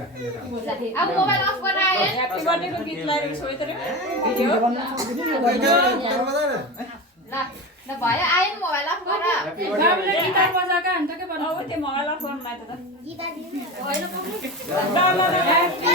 अब mobile of गराए happy बर्थडेको गीत लगाएर सोइ त भिडियो ल ल भयो आयो मोबाइल अफ गर बाबुले गिटार बजाका अन्त के भन्नु अब त्यो मोबाइल अफ गर्नु लाग्यो त गिटार दिनु हैन ह्यापी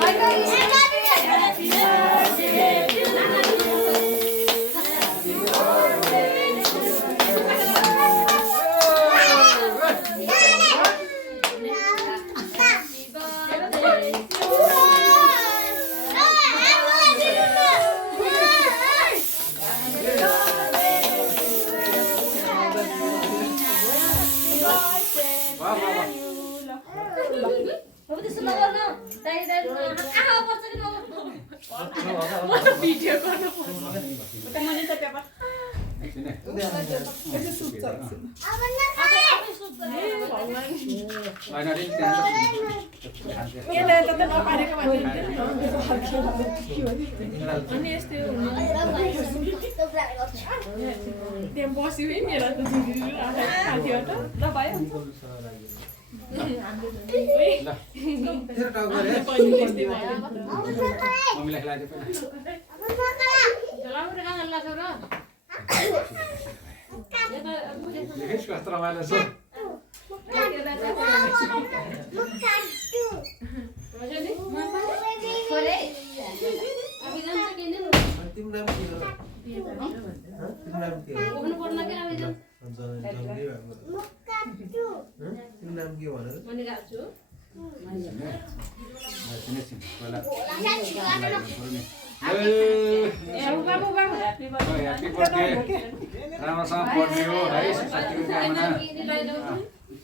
बर्थडे टु भिडियो गर्नु पर्छ उता मनी त पेपर अनि यस्तै त्यहाँ बस्यो है मेरो त खाथ्यो त ल भयो मम्मीलाई खिलाइदियो कस्तो रमाइलो छ राम्रोसँग पढ्ने हो है साथीको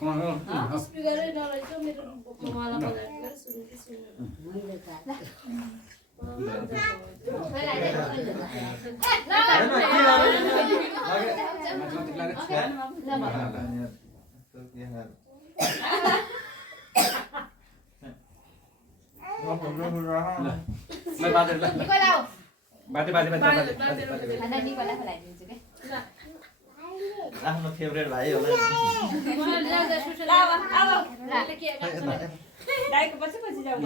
कामना आफ्नो फेभरेट भाइ होला दाइको पछि पछि जाऊ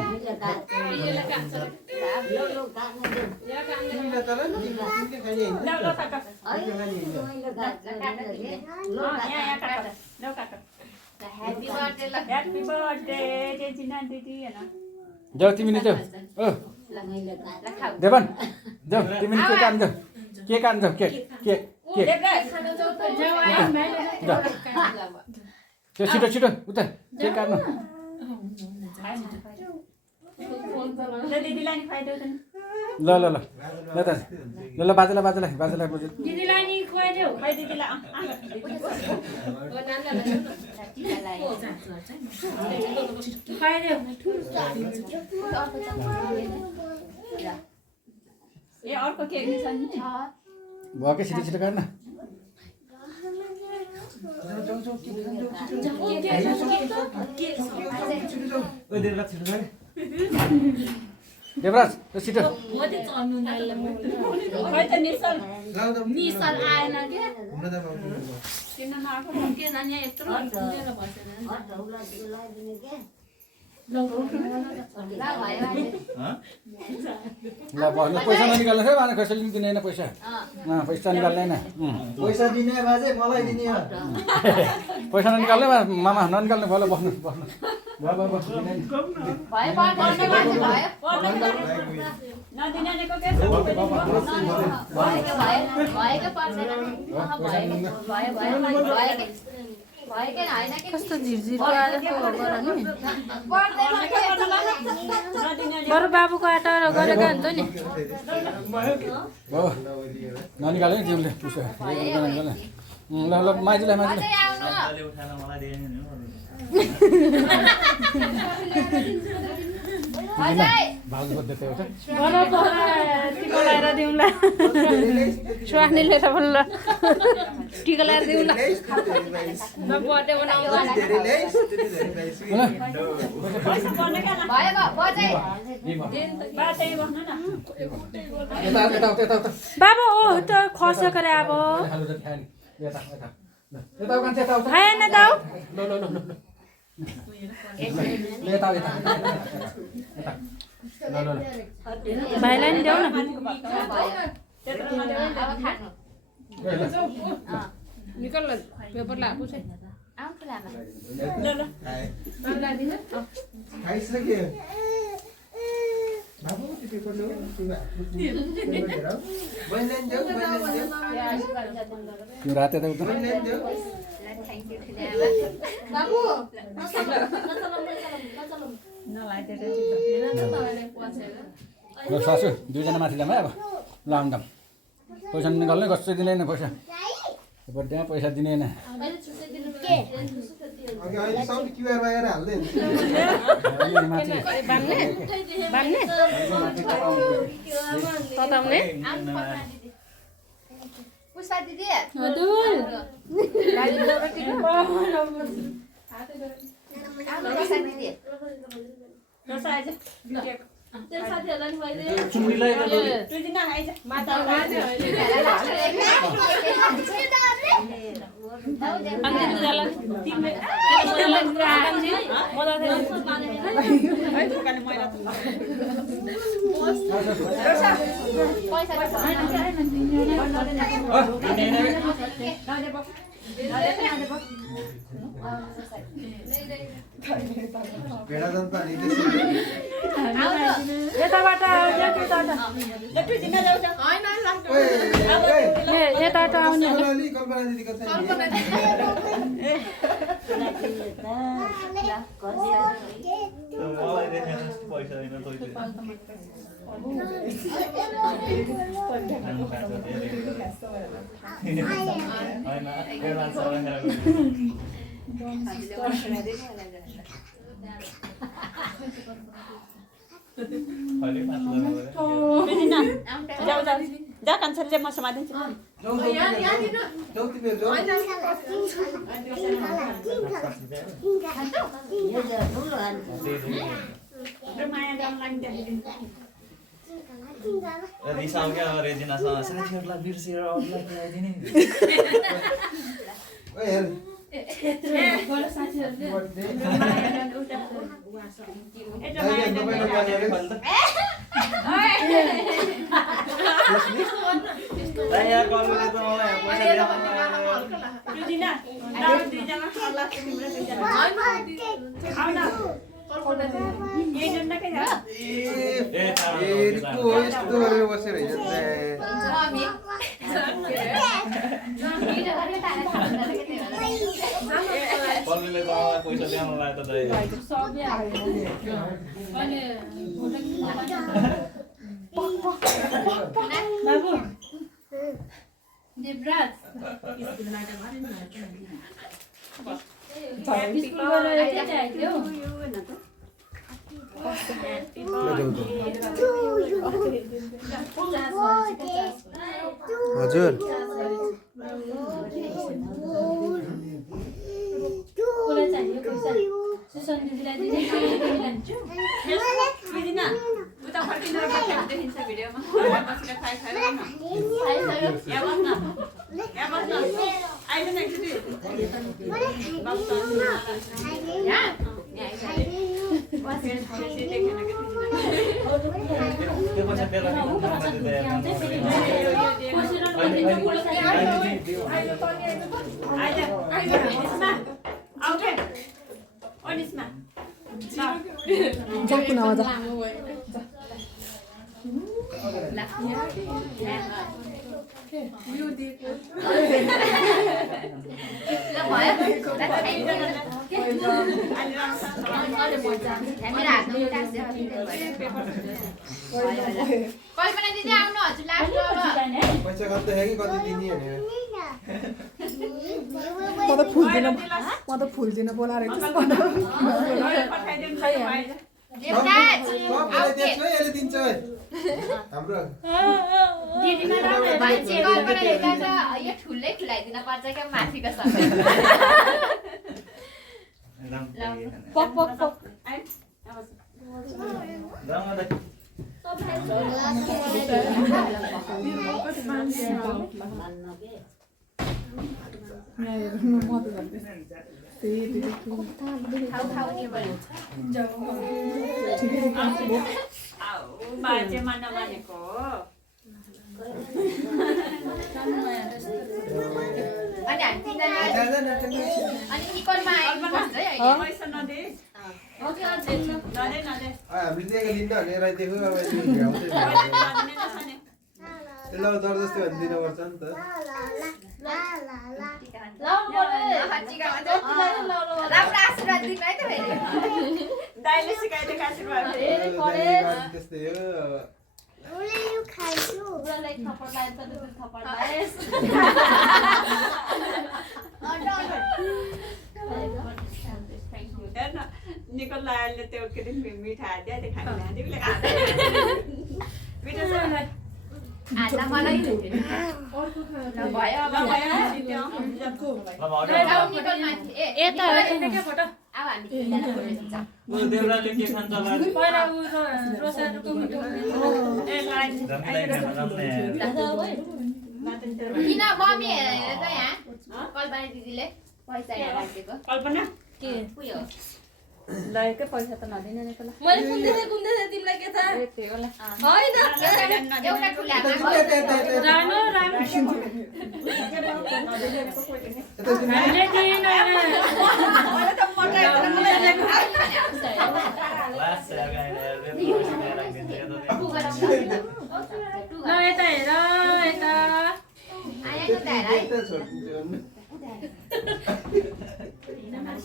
ह्यापी बर्थडे जेजिना दिदी हैन जाऊ तिमीले जाऊ ओ देवन जाऊ तिमीले के काम जाऊ के काम जाऊ के छिटो छिटो उता के काट्नु दिदीलाई नि खुवाइदेऊ ल ल ल ल त ल बाजेलाई दिदीलाई नि खुवाइदेऊ खुवाइ दिदीलाई खुवाइदेऊ ए अर्को केक नि छ नि भके छिटो छिटो काट्न देवराज छिटो खै त निसल आएन के किन नआएको के जाने यत्रो लिएर बसेन ल भन्नु पैसा ननिकाल्नु है भने कसैले पनि दिँदैन पैसा पैसा निकाल्दैन पैसा दिने बाजे मलाई दिने हो पैसा ननिकाल्ने मामा ननिकाल्ने भयो बस्नु भयो नदिनेको के कस्तो झिरझिर बरु बाबुको आटा गरेको हुन्छ नि ननिकाल्यो नि तिमीले पैसा ल ल माइजूलाई भाउजू देख्दै एउटा टिका लगाएर दिउँला स्वास्नी लिएर बोल्ल टिका लगाएर दिउँला बर्थडे बनाउनु बाबा ओ त खर्च गरे अब यता खाएन त यता यता ल ल ल भाइलाई नि देऊ न निकल ल पेपर ला पुछे खाइसक्यो बाबु त्यो पेपर ल्याऊ बहिनी देऊ त्यो रात यता उता बाबु ल सासु दुईजना माथि ल्याउँ है अब ल अन्त पैसा निकाल्ने कसरी दिँदैन पैसा त्यहाँ पैसा दिँदैन अहिले सब क्युआर बाहिर हाल्दै माथि बान्ने बान्ने तताउने पुष्पा दिदी हजुर चुम्डीलाई भेडा जनता नि यताबाट यताबाट आउने कल्पना दिदी कतै मलाई देखेन पैसा दिन जा कान्छाले म समादिन्छु रिसाउक्या रेजिनासँग साथीहरूलाई बिर्सेर अरूलाई ल्याइदिने ओइ हेर पैसा ल्याउनु लाग्यो बाबु देवराज हजुर उता फर्किँदा देखिन्छ भिडियोमा बसेर खाइखाएर आइज न एकचोटि कल्पना दिदी आउनु हजुर लास्ट पैसा कति है कि कति दिने भने म त फुल्दिन बोलाएर देवराज यसले दिन्छ हाम्रो मान्छे कल्पना दिदी त यो ठुलै ठुलाइदिन पर्छ क्या माथिको सबै पक पक पक ठाउँ नि भयो बाजेमा नमानेको हो अनि हामी तिनजना अनि निकलमा आइबस्छ है अहिले पैसा नदे ओके देख्छ नदे नदे हामीले दिएको दिन त लिएर देख्यो अब भ्याउँदै त्यसलाई जबरजस्ती भनिदिनु पर्छ नि त राम्रो आशीर्वाद दिनु है त फेरि दाइले सिकाइदिएको आशीर्वाद त्यस्तै हो बुढालाई थप्पड लाएर त थप्पड लाएस हेर्न निको लायरले त्यो के अरे मिठा हात दियो खाने मिठो छ आधा मलाई भयो अब निकल माथि यता अब हामी तिनजना फोटो खिच्छौँ देउराले के खान्छ होला पहिला उ रोसानको मिठो किन मम्मी हेरेर त यहाँ कल्पना दिदीले पैसा यहाँ राखिदिएको कल्पना के उयो लगेकै पैसा त नदिने नि पहिला मैले कुन्दै तिमीलाई के थाहा होइन एउटा खुलामा रानो रानो हामीले दिएन लास्ट शेयर गर्ने ल यता हेर यता आएको त हेर है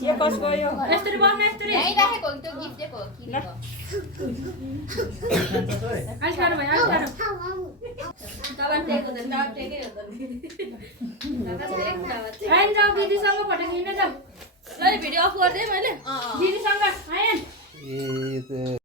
यो कसको यो यस्तरी बस्न यस्तरी यहीँ राखेको हो कि त्यो गिफ्ट दिएको हो कि अलि टाढो भयो अलि टाढो आइन जाऊ दिदीसँग फोटो खिच्न जाऊ भिडियो अफ गरिदिएँ मैले दिदीसँग आइन ए